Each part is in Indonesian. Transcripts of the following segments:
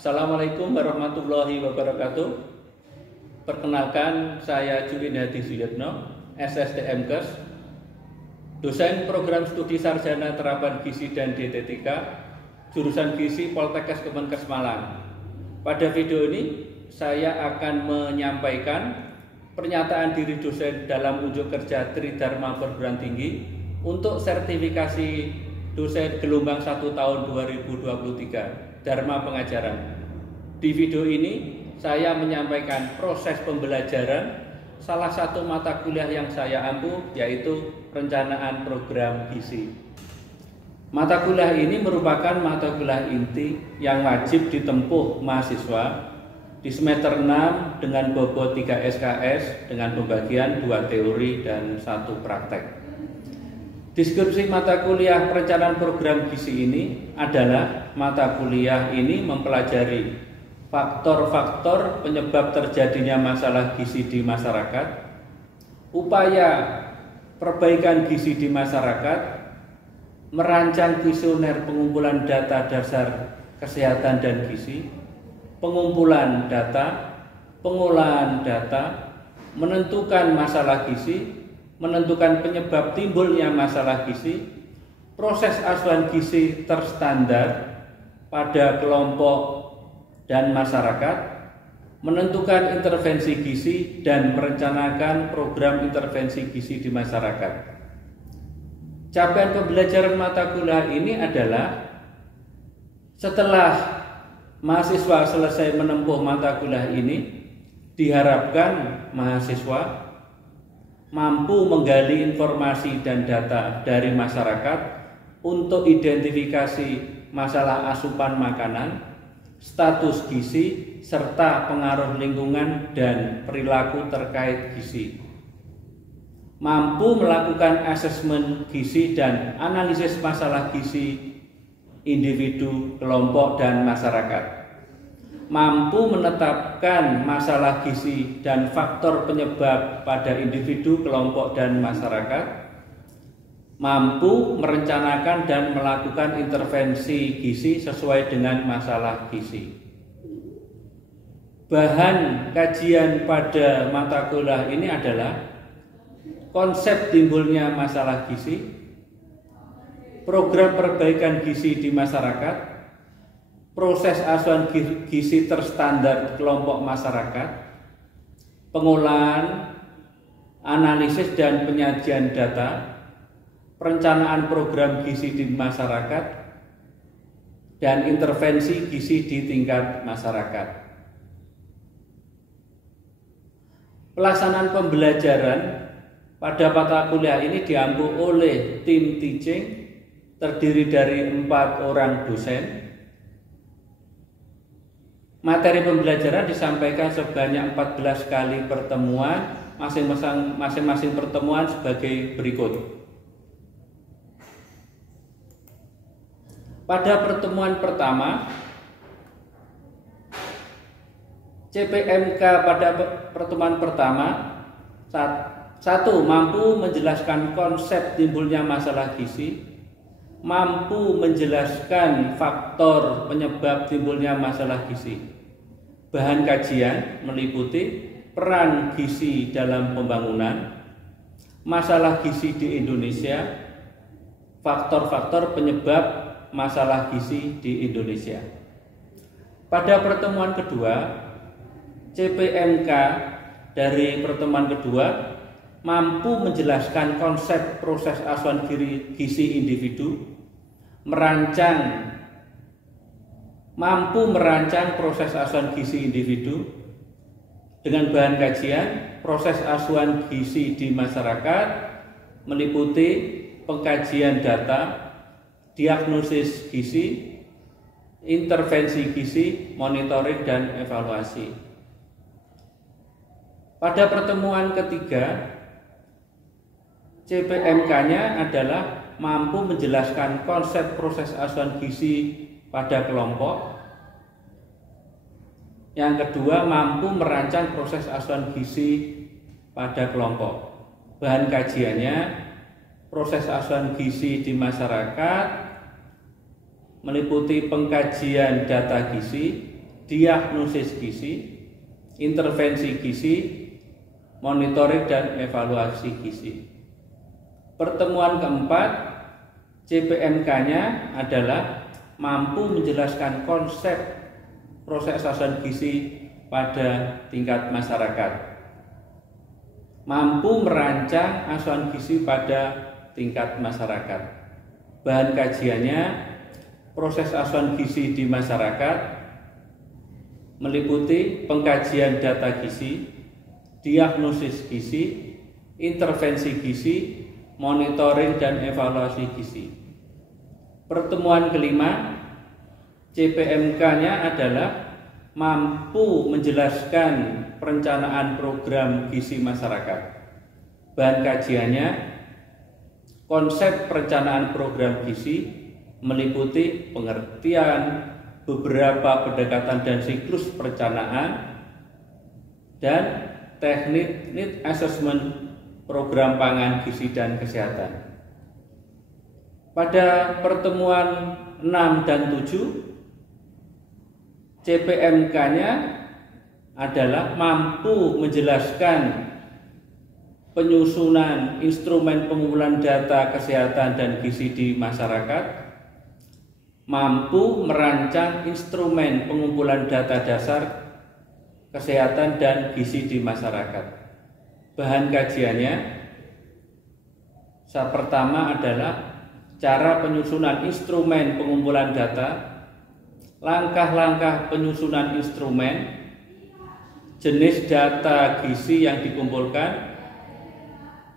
Assalamualaikum warahmatullahi wabarakatuh. Perkenalkan, saya Julin Hadi Suyatno, SSTMKes, dosen program studi sarjana terapan gizi dan dietetika, jurusan gizi Poltekkes Kemenkes Malang. Pada video ini, saya akan menyampaikan pernyataan diri dosen dalam unjuk kerja Tridharma Perguruan Tinggi untuk sertifikasi dosen gelombang 1 tahun 2023 Dharma Pengajaran. Di video ini saya menyampaikan proses pembelajaran salah satu mata kuliah yang saya ampu, yaitu perencanaan program gizi. Mata kuliah ini merupakan mata kuliah inti yang wajib ditempuh mahasiswa di semester 6 dengan bobot 3 SKS dengan pembagian 2 teori dan 1 praktek. Deskripsi mata kuliah perencanaan program gizi ini adalah mata kuliah ini mempelajari faktor-faktor penyebab terjadinya masalah gizi di masyarakat, upaya perbaikan gizi di masyarakat, merancang kuesioner pengumpulan data dasar kesehatan dan gizi, pengumpulan data, pengolahan data, menentukan masalah gizi, menentukan penyebab timbulnya masalah gizi, proses asuhan gizi terstandar pada kelompok dan masyarakat, menentukan intervensi gizi dan merencanakan program intervensi gizi di masyarakat. Capaian pembelajaran mata kuliah ini adalah setelah mahasiswa selesai menempuh mata kuliah ini, diharapkan mahasiswa mampu menggali informasi dan data dari masyarakat untuk identifikasi masalah asupan makanan, status gizi, serta pengaruh lingkungan dan perilaku terkait gizi. Mampu melakukan asesmen gizi dan analisis masalah gizi individu, kelompok, dan masyarakat. Mampu menetapkan masalah gizi dan faktor penyebab pada individu, kelompok, dan masyarakat. Mampu merencanakan dan melakukan intervensi gizi sesuai dengan masalah gizi. Bahan kajian pada mata kuliah ini adalah konsep timbulnya masalah gizi, program perbaikan gizi di masyarakat, proses asuhan gizi terstandar kelompok masyarakat, pengolahan, analisis dan penyajian data, perencanaan program gizi di masyarakat, dan intervensi gizi di tingkat masyarakat. Pelaksanaan pembelajaran pada mata kuliah ini diampu oleh tim teaching terdiri dari 4 orang dosen. Materi pembelajaran disampaikan sebanyak 14 kali pertemuan, masing-masing pertemuan sebagai berikut. Pada pertemuan pertama, CPMK pada pertemuan pertama, 1. Mampu menjelaskan konsep timbulnya masalah gizi, mampu menjelaskan faktor penyebab timbulnya masalah gizi. Bahan kajian meliputi peran gizi dalam pembangunan, masalah gizi di Indonesia, faktor-faktor penyebab masalah gizi di Indonesia. Pada pertemuan kedua, CPMK dari pertemuan kedua mampu menjelaskan konsep proses asuhan gizi individu, mampu merancang proses asuhan gizi individu dengan bahan kajian proses asuhan gizi di masyarakat meliputi pengkajian data, diagnosis gizi, intervensi gizi, monitoring, dan evaluasi. Pada pertemuan ketiga, CPMK-nya adalah mampu menjelaskan konsep proses asuhan gizi pada kelompok. Yang kedua, mampu merancang proses asuhan gizi pada kelompok. Bahan kajiannya proses asuhan gizi di masyarakat meliputi pengkajian data gizi, diagnosis gizi, intervensi gizi, monitoring dan evaluasi gizi. Pertemuan keempat, CPMK-nya adalah mampu menjelaskan konsep proses asuhan gizi pada tingkat masyarakat, mampu merancang asuhan gizi pada tingkat masyarakat. Bahan kajiannya, proses asuhan gizi di masyarakat, meliputi pengkajian data gizi, diagnosis gizi, intervensi gizi, monitoring dan evaluasi gizi. Pertemuan kelima, CPMK-nya adalah mampu menjelaskan perencanaan program gizi masyarakat. Bahan kajiannya, konsep perencanaan program gizi meliputi pengertian, beberapa pendekatan dan siklus perencanaan, dan teknik need assessment program pangan gizi dan kesehatan. Pada pertemuan 6 dan 7, CPMK-nya adalah mampu menjelaskan penyusunan instrumen pengumpulan data kesehatan dan gizi di masyarakat, mampu merancang instrumen pengumpulan data dasar kesehatan dan gizi di masyarakat. Bahan kajiannya, pertama adalah cara penyusunan instrumen pengumpulan data, langkah-langkah penyusunan instrumen, jenis data gizi yang dikumpulkan,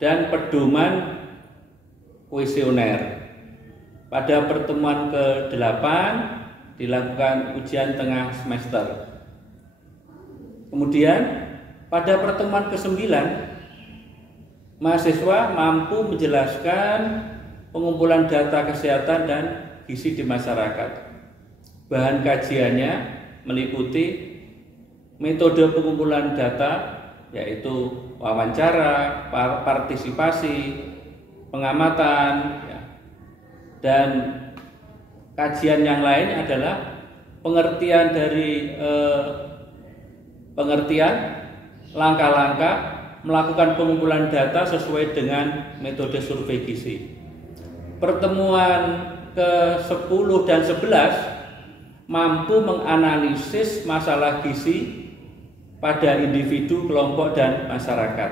dan pedoman kuesioner. Pada pertemuan ke-8 dilakukan ujian tengah semester. Kemudian pada pertemuan ke-9, mahasiswa mampu menjelaskan pengumpulan data kesehatan dan gizi di masyarakat. Bahan kajiannya meliputi metode pengumpulan data, yaitu wawancara, partisipasi, pengamatan, dan kajian yang lain adalah pengertian dari langkah-langkah melakukan pengumpulan data sesuai dengan metode survei gizi. Pertemuan ke-10 dan 11 mampu menganalisis masalah gizi pada individu, kelompok, dan masyarakat.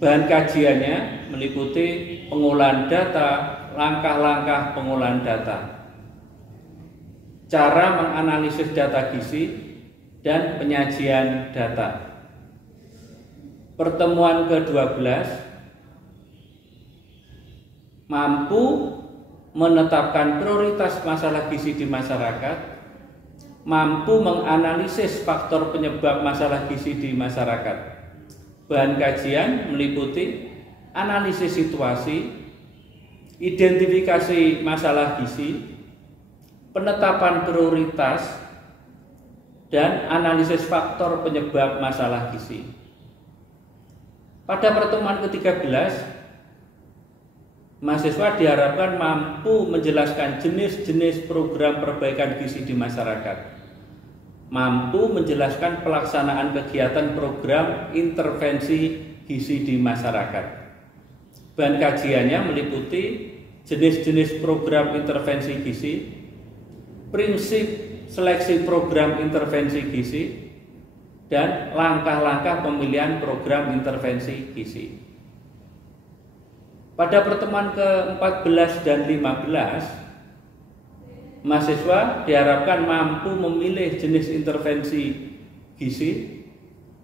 Bahan kajiannya meliputi pengolahan data, langkah-langkah pengolahan data, cara menganalisis data gizi, dan penyajian data. Pertemuan ke-12 mampu menetapkan prioritas masalah gizi di masyarakat, mampu menganalisis faktor penyebab masalah gizi di masyarakat. Bahan kajian meliputi analisis situasi, identifikasi masalah gizi, penetapan prioritas, dan analisis faktor penyebab masalah gizi. Pada pertemuan ke-13, mahasiswa diharapkan mampu menjelaskan jenis-jenis program perbaikan gizi di masyarakat, mampu menjelaskan pelaksanaan kegiatan program intervensi gizi di masyarakat. Bahan kajiannya meliputi jenis-jenis program intervensi gizi, prinsip seleksi program intervensi gizi, dan langkah-langkah pemilihan program intervensi gizi. Pada pertemuan ke-14 dan 15, mahasiswa diharapkan mampu memilih jenis intervensi gizi,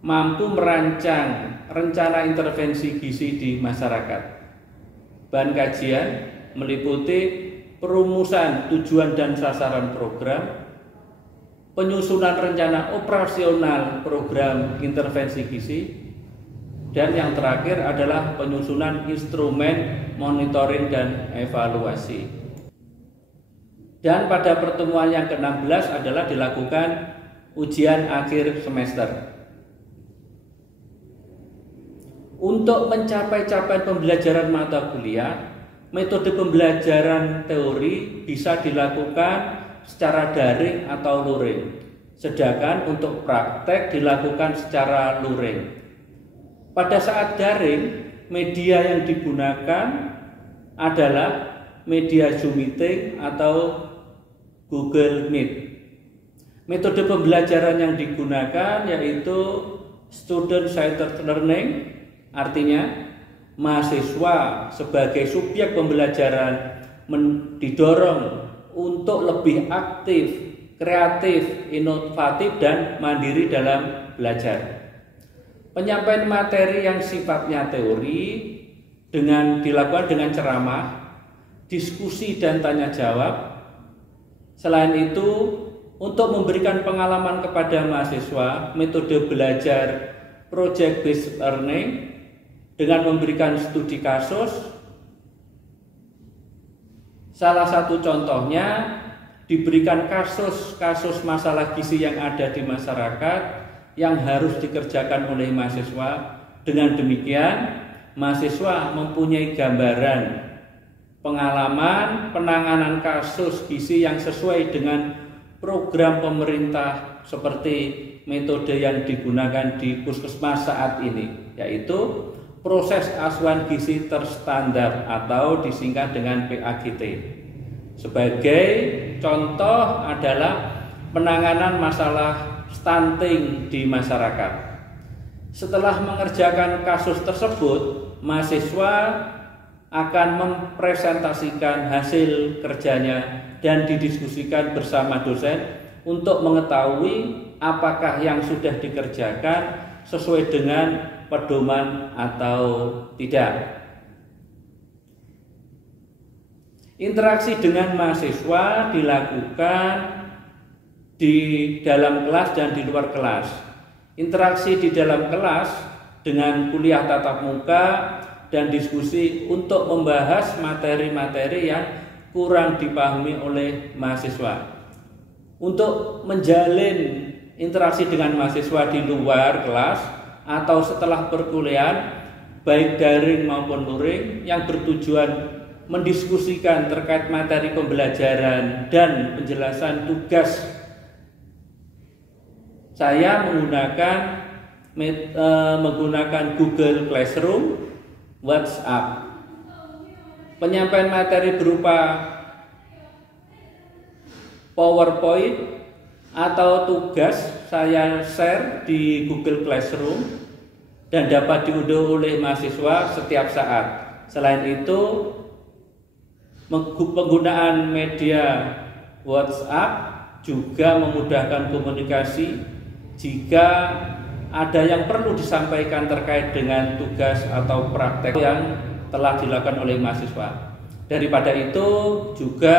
mampu merancang rencana intervensi gizi di masyarakat. Bahan kajian meliputi perumusan tujuan dan sasaran program, penyusunan rencana operasional program intervensi gizi, dan yang terakhir adalah penyusunan instrumen monitoring dan evaluasi. Dan pada pertemuan yang ke-16 adalah dilakukan ujian akhir semester. Untuk mencapai capaian pembelajaran mata kuliah, metode pembelajaran teori bisa dilakukan secara daring atau luring, sedangkan untuk praktek dilakukan secara luring. Pada saat daring, media yang digunakan adalah media Zoom Meeting atau Google Meet. Metode pembelajaran yang digunakan yaitu Student Centered Learning, artinya mahasiswa sebagai subjek pembelajaran didorong untuk lebih aktif, kreatif, inovatif, dan mandiri dalam belajar. Penyampaian materi yang sifatnya teori dilakukan dengan ceramah, diskusi dan tanya jawab. Selain itu, untuk memberikan pengalaman kepada mahasiswa, metode belajar project based learning dengan memberikan studi kasus. Salah satu contohnya diberikan kasus-kasus masalah gizi yang ada di masyarakat yang harus dikerjakan oleh mahasiswa. Dengan demikian, mahasiswa mempunyai gambaran pengalaman penanganan kasus gizi yang sesuai dengan program pemerintah seperti metode yang digunakan di puskesmas saat ini, yaitu proses asuhan gizi terstandar atau disingkat dengan PAGT. Sebagai contoh adalah penanganan masalah stunting di masyarakat. Setelah mengerjakan kasus tersebut, mahasiswa akan mempresentasikan hasil kerjanya dan didiskusikan bersama dosen untuk mengetahui apakah yang sudah dikerjakan sesuai dengan pedoman atau tidak. Interaksi dengan mahasiswa dilakukan di dalam kelas dan di luar kelas. Interaksi di dalam kelas dengan kuliah tatap muka dan diskusi untuk membahas materi-materi yang kurang dipahami oleh mahasiswa. Untuk menjalin interaksi dengan mahasiswa di luar kelas atau setelah perkuliahan, baik daring maupun luring, yang bertujuan mendiskusikan terkait materi pembelajaran dan penjelasan tugas, saya menggunakan Google Classroom, WhatsApp. Penyampaian materi berupa PowerPoint atau tugas saya share di Google Classroom dan dapat diunduh oleh mahasiswa setiap saat. Selain itu, penggunaan media WhatsApp juga memudahkan komunikasi jika ada yang perlu disampaikan terkait dengan tugas atau praktek yang telah dilakukan oleh mahasiswa. Daripada itu juga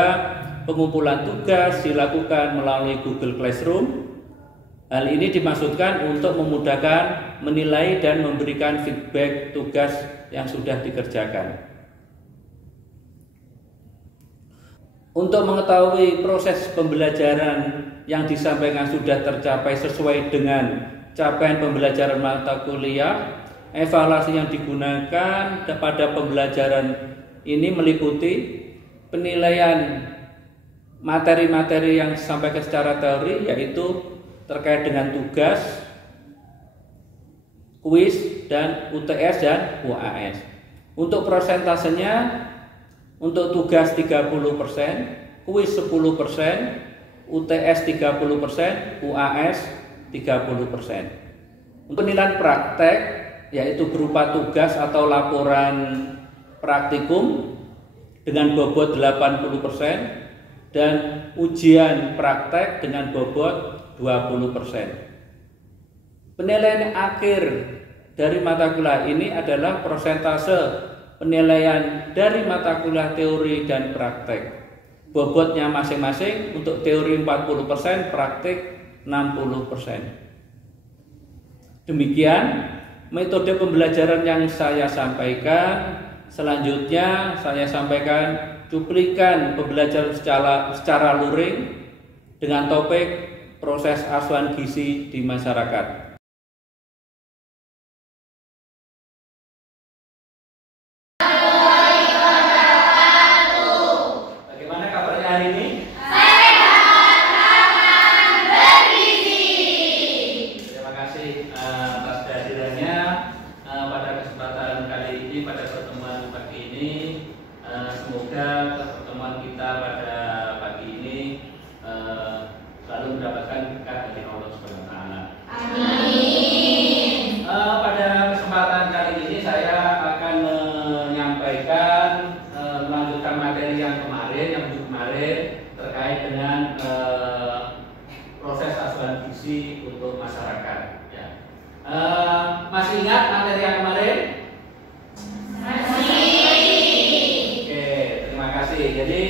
pengumpulan tugas dilakukan melalui Google Classroom. Hal ini dimaksudkan untuk memudahkan menilai dan memberikan feedback tugas yang sudah dikerjakan. Untuk mengetahui proses pembelajaran yang disampaikan sudah tercapai sesuai dengan capaian pembelajaran mata kuliah, evaluasi yang digunakan pada pembelajaran ini meliputi penilaian materi-materi yang disampaikan secara teori, yaitu terkait dengan tugas, kuis, dan UTS dan UAS. Untuk persentasenya, untuk tugas 30%, kuis 10%, UTS 30%, UAS 30%. Untuk penilaian praktek, yaitu berupa tugas atau laporan praktikum dengan bobot 80% dan ujian praktek dengan bobot 20%. Penilaian akhir dari mata kuliah ini adalah persentase penilaian dari mata kuliah teori dan praktek. Bobotnya masing-masing, untuk teori 40%, praktik 60%. Demikian metode pembelajaran yang saya sampaikan. Selanjutnya saya sampaikan cuplikan pembelajaran secara luring dengan topik proses asuhan gizi di masyarakat. Bagaimana kabarnya hari ini? Sehat. untuk masyarakat. Ya. Masih ingat materi yang kemarin? Oke, terima kasih. Jadi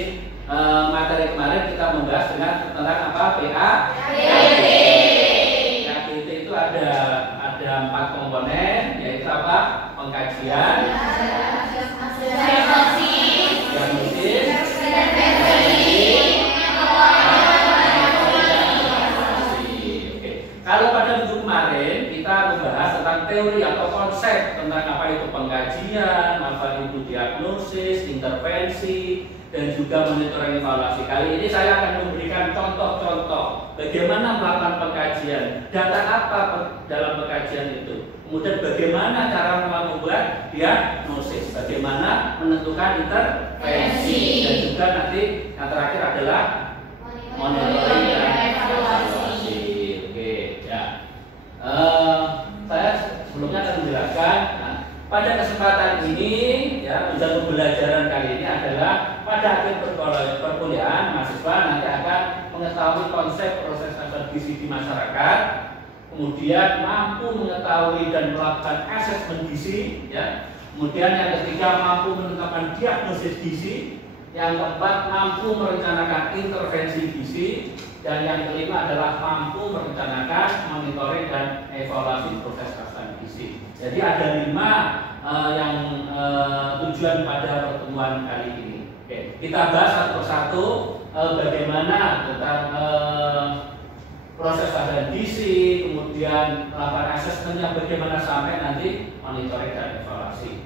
materi kemarin kita membahas tentang apa? PADT. PADT itu ada 4 komponen, yaitu apa? Pengkajian, diagnosis, kalau pada minggu kemarin kita membahas tentang teori atau konsep tentang apa itu pengkajian, apa itu diagnosis, intervensi, dan juga monitoring evaluasi. Kali ini saya akan memberikan contoh-contoh bagaimana melakukan pengkajian, data apa dalam pengkajian itu, kemudian bagaimana cara membuat diagnosis, bagaimana menentukan intervensi, dan juga nanti yang terakhir adalah monitoring dan evaluasi. Oke, ya. Saya sebelumnya akan menjelaskan. Pada kesempatan ini, ya, ujian pembelajaran kali ini adalah pada akhir perkuliahan mahasiswa nanti akan mengetahui konsep proses asesmen gizi di masyarakat, kemudian mampu mengetahui dan melakukan asesmen gizi, ya. Kemudian yang ketiga mampu menetapkan diagnosis gizi, yang keempat mampu merencanakan intervensi gizi, dan yang kelima adalah mampu merencanakan monitoring dan evaluasi proses asesmen gizi. Jadi ada 5 yang tujuan pada pertemuan kali ini. Oke, kita bahas satu persatu bagaimana tentang proses asesmen gizi, kemudian melakukan asesmennya bagaimana sampai nanti monitoring dan evaluasi.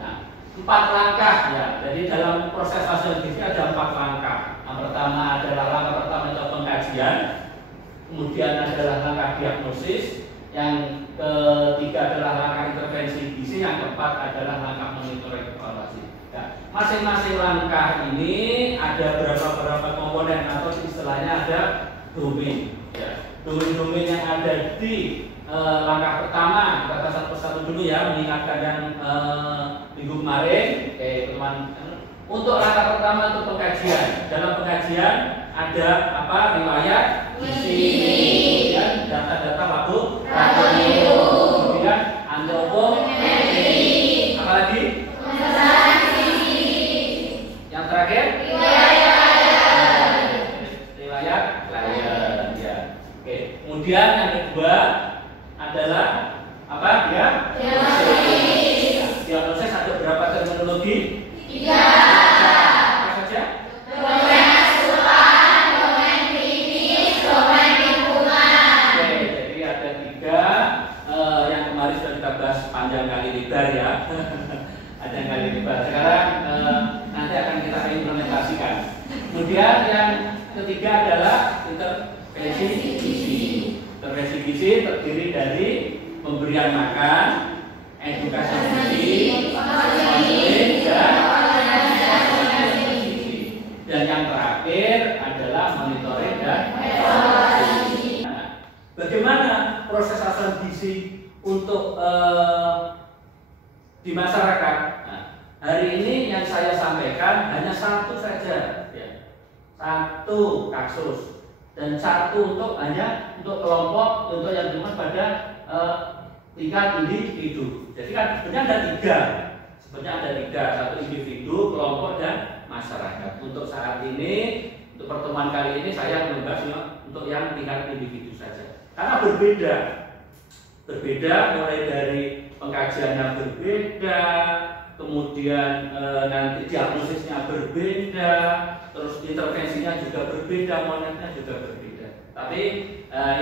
Nah, 4 langkah ya. Jadi dalam proses asesmen gizi ada 4 langkah. Yang pertama adalah langkah pertama itu pengkajian, kemudian adalah langkah diagnosis, yang ketiga adalah langkah intervensi gizi, yang keempat adalah langkah monitoring evaluasi. Nah, masing-masing langkah ini ada berapa komponen atau istilahnya ada domain. Ya. Domain-domain yang ada di langkah pertama, kita satu persatu dulu ya, mengingatkan yang minggu kemarin. Oke, teman. Untuk langkah pertama itu pengkajian. Dalam pengkajian ada apa? Riwayat gizi, kemudian data-data laboratorium, kemudian antropometri, apa lagi? Yang terakhir riwayat klien, ya. Oke. Kemudian yang kedua adalah apa? Diagnosis. Diagnosis ada berapa terminologi? 3. Panjang kali lebar ya. Ada yang kali lebar. Sekarang nanti akan kita implementasikan. Kemudian yang ketiga adalah intervensi gizi. Intervensi gizi terdiri dari pemberian makan, edukasi gizi, monitoring dan yang terakhir adalah monitoring dan evaluasi. Nah, bagaimana proses asesmen gizi untuk di masyarakat? Nah, hari ini yang saya sampaikan hanya satu saja, ya. Satu kasus dan satu hanya untuk kelompok untuk yang dimaksud pada tingkat individu. Jadi kan sebenarnya ada 3, satu individu, kelompok dan masyarakat. Untuk saat ini, untuk pertemuan kali ini saya membahas untuk yang tingkat individu saja, karena berbeda mulai dari pengkajiannya berbeda, kemudian nanti diagnosisnya berbeda, terus intervensinya juga berbeda, monetnya juga berbeda. Tapi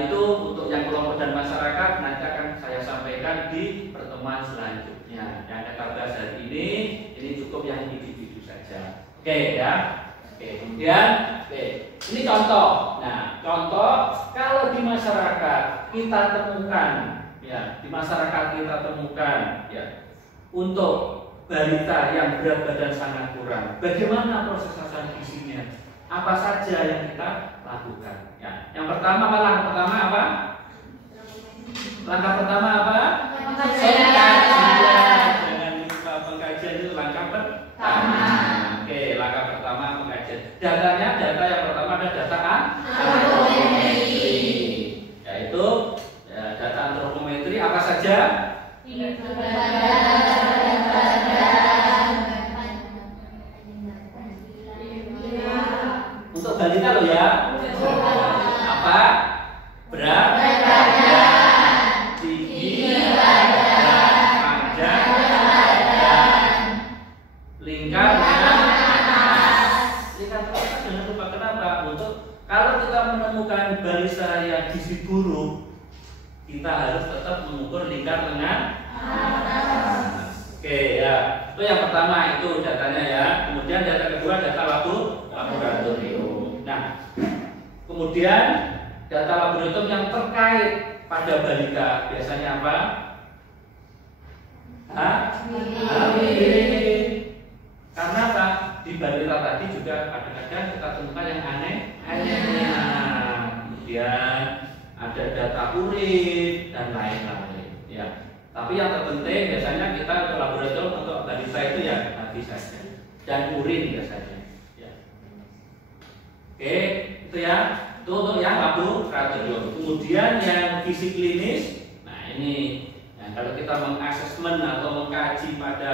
itu untuk yang kelompok dan masyarakat nanti akan saya sampaikan di pertemuan selanjutnya. Yang kita bahas hari ini cukup yang individu saja. Oke ya. Oke, kemudian ini contoh. Nah, contoh kalau di masyarakat kita temukan, ya, di masyarakat kita temukan, ya, untuk balita yang berat badan sangat kurang, bagaimana proses asesmen gizinya? Apa saja yang kita lakukan? Ya, yang pertama apa? Langkah pertama apa? Pengkajian. Jangan lupa pengkajian itu langkah pertama. Oke, langkah pertama pengkajian. Data yang pertama adalah data antropometri, yaitu kita harus tetap mengukur lingkar lengan atas. Oke ya, itu yang pertama itu datanya ya. Kemudian data kedua data laboratorium. Nah, kemudian data laboratorium yang terkait pada balita biasanya apa? HB. Karena apa? Di balita tadi juga kadang-kadang kita temukan yang aneh-anehnya. Kemudian ada data urin dan lain-lain. Ya. Tapi yang terpenting biasanya kita untuk laboratorium untuk balita itu ya habis saja dan urin biasanya. Ya. Oke, itu ya. Itu untuk yang laboratorium. Kemudian yang fisik klinis. Nah ini, nah, kalau kita mengasesmen atau mengkaji pada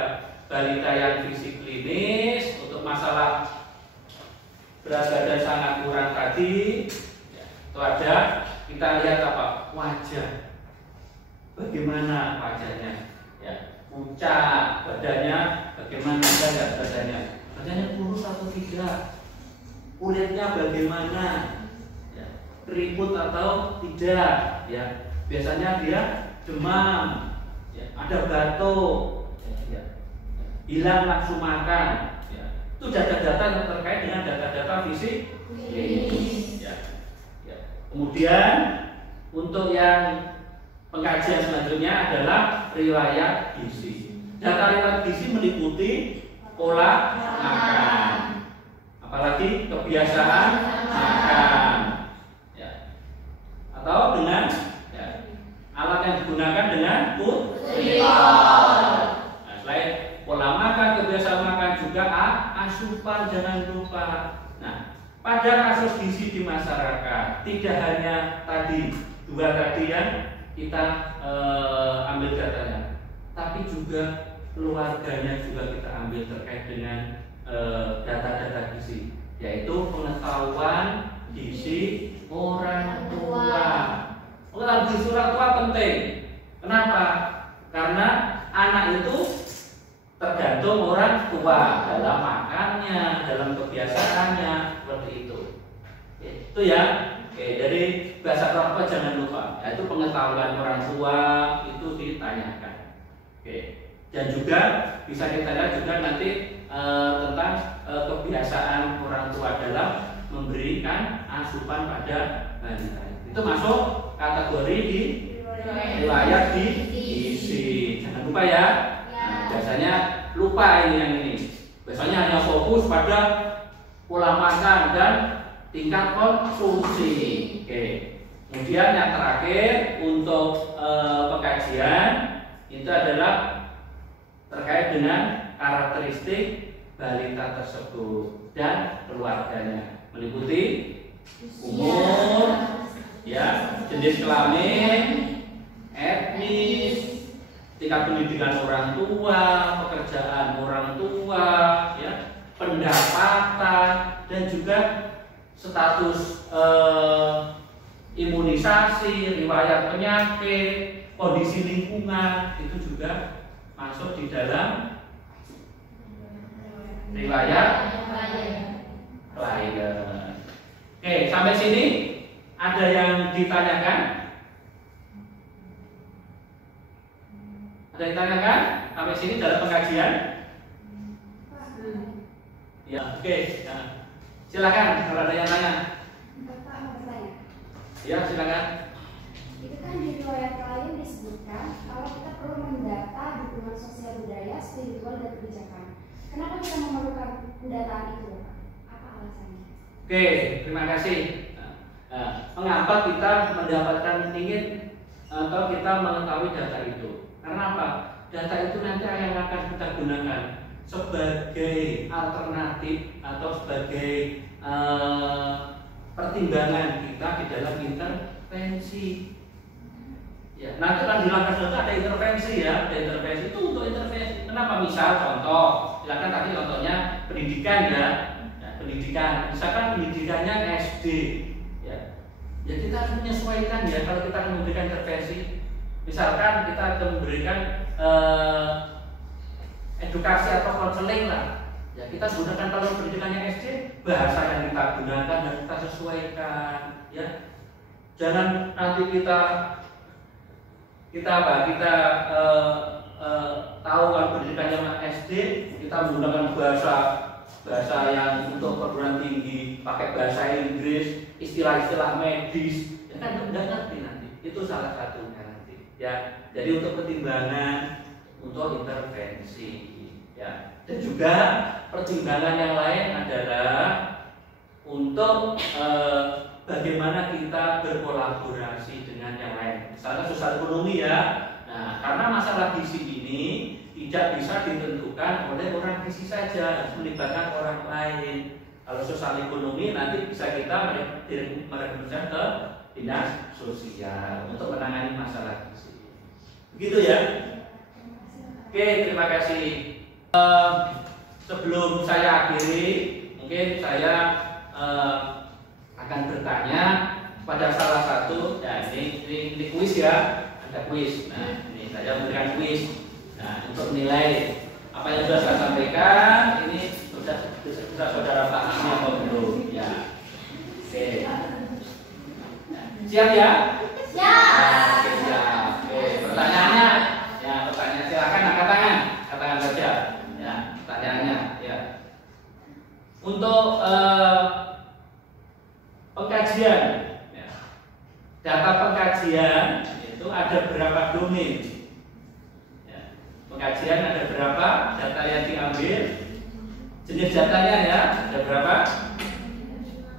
balita yang fisik klinis untuk masalah berat badan sangat kurang tadi, ya, itu ada kita lihat apa wajah, bagaimana wajahnya, ya pucat, badannya bagaimana, ada badannya kurus atau tidak, kulitnya bagaimana, ya, keriput atau tidak, ya biasanya dia demam, ya, ada batuk, ya, hilang nafsu makan, ya. Itu data-data yang terkait dengan data-data fisik klinis. Ya. Ya. Kemudian untuk yang pengkajian selanjutnya adalah riwayat gizi. Data riwayat gizi meliputi pola makan, apalagi kebiasaan makan, ya. Atau dengan ya, alat yang digunakan dengan nah, selain pola makan, kebiasaan makan juga asupan jangan lupa. Nah, pada kasus gizi di masyarakat tidak hanya tadi dua tadi yang kita ambil datanya, tapi juga keluarganya juga kita ambil terkait dengan data-data gizi, yaitu pengetahuan gizi orang tua. Pengetahuan gizi orang tua penting. Kenapa? Karena anak itu tergantung orang tua dalam makannya, dalam kebiasaannya, seperti itu. Itu ya. Oke, dari bahasa orang tua jangan lupa, yaitu pengetahuan orang tua itu ditanyakan. Oke, dan juga bisa kita lihat juga nanti tentang kebiasaan orang tua dalam memberikan asupan pada balita. Itu masuk kategori di riwayat di gizi. Jangan lupa ya. Nah, biasanya lupa ini yang ini. Biasanya hanya fokus pada pola makan dan tingkat konsumsi. Oke. Kemudian yang terakhir untuk pengkajian itu adalah terkait dengan karakteristik balita tersebut dan keluarganya, meliputi umur, ya, jenis kelamin, etnis, tingkat pendidikan orang tua, pekerjaan orang tua, ya, pendapatan, dan juga status imunisasi, riwayat penyakit, kondisi lingkungan, itu juga masuk di dalam riwayat klien. Oke, sampai sini ada yang ditanyakan? Ada yang ditanyakan? Sampai sini dalam pengkajian? Ya, oke. Nah, silakan kalau ada yang tanya. Ya, silakan. Itu kan di riwayat klien disebutkan kalau kita perlu mendata dukungan sosial budaya, spiritual, dan kebijakan. Kenapa kita memerlukan pendataan itu, Pak? Apa alasannya? Oke, terima kasih. Mengapa kita mendapatkan ingin atau kita mengetahui data itu? Karena apa? Data itu nanti yang akan kita gunakan sebagai alternatif atau sebagai pertimbangan kita di dalam intervensi. Ya, nanti kan di langkah selanjutnya ada intervensi ya, ada intervensi itu untuk intervensi. Kenapa? Misal contoh, silakan tadi contohnya pendidikan ya, pendidikan. Misalkan pendidikannya SD, ya kita harus menyesuaikan ya kalau kita akan memberikan intervensi. Misalkan kita akan memberikan edukasi atau konseling lah, ya kita gunakan kalau pendidikannya SD bahasa yang kita gunakan dan kita sesuaikan, ya. Jangan nanti kita kita apa? Kita tahu kan pendidikannya SD, kita menggunakan bahasa yang untuk perguruan tinggi, pakai bahasa Inggris, istilah-istilah medis, ya kan nggak ngerti nanti. Itu salah satunya nanti. Ya, jadi untuk pertimbangan, untuk intervensi, ya. Dan juga pertimbangan yang lain adalah untuk bagaimana kita berkolaborasi dengan yang lain. Misalnya sosial ekonomi ya. Nah, karena masalah gizi ini tidak bisa ditentukan oleh orang gizi saja, harus melibatkan orang lain. Kalau sosial ekonomi nanti bisa kita merekomendasikan ke dinas sosial untuk menangani masalah gizi. Begitu ya. Oke, terima kasih. Sebelum saya akhiri, mungkin saya akan bertanya pada salah satu, ya ini kuis ya, ada kuis. Nah, ini saya memberikan kuis. Nah, untuk menilai apa yang sudah saya sampaikan, ini sudah saudara pahami apa belum? Ya, oke. Siap ya? Siap. Oke, siap. Oke, pertanyaannya, ya pertanyaan silakan angkat tangan saja. Ya, pertanyaannya, ya. Untuk pengkajian, ya. Data pengkajian itu ada berapa domain? Ya. Pengkajian ada berapa data yang diambil? Jenis datanya ya, ada berapa?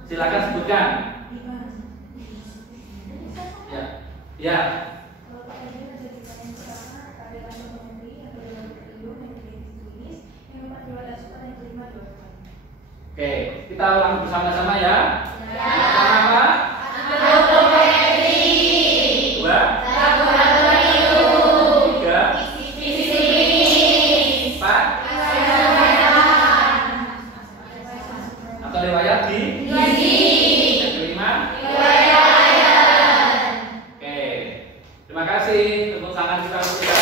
Silakan sebutkan. Ya, ya. Oke, kita ulang bersama-sama ya. Pertama apa? Dua. Tiga. Empat. Atau riwayat di? Yang kelima. Oke, terima kasih. Tepuk tangan kita untuk kita.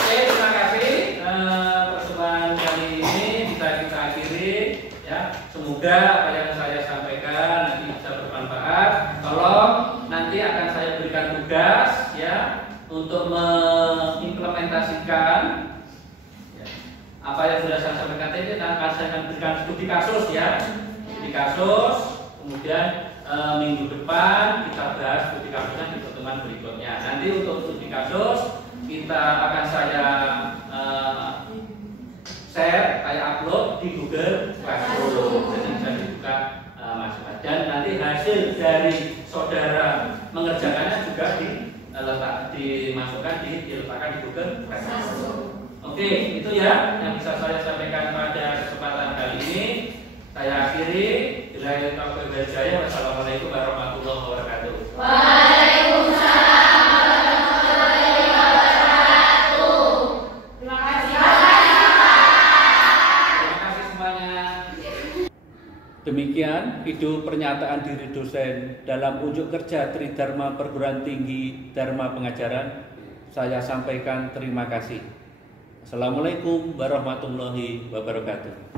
Oke, terima kasih. Pertemuan kali ini bisa kita akhiri ya. Semoga apa yang saya sampaikan nanti bisa bermanfaat. Tolong nanti akan saya berikan tugas ya untuk mengimplementasikan ya, apa yang sudah saya sampaikan tadi. Akan saya berikan studi kasus ya, studi kasus. Kemudian minggu depan kita bahas studi kasusnya di pertemuan berikutnya. Nanti untuk studi kasus kita akan saya share, saya upload di Google Classroom, jadi bisa dibuka masing-masing. Dan nanti hasil dari saudara mengerjakannya juga dimasukkan diletakkan di Google Classroom. Oke, itu ya yang bisa saya sampaikan pada kesempatan kali ini. Saya akhiri. Wassalamualaikum warahmatullahi wabarakatuh. Waalaikumsalam warahmatullahi wabarakatuh. Terima kasih. Terima kasih semuanya. Demikian video pernyataan diri dosen dalam unjuk kerja Tridharma Perguruan Tinggi Dharma Pengajaran. Saya sampaikan terima kasih. Assalamualaikum warahmatullahi wabarakatuh.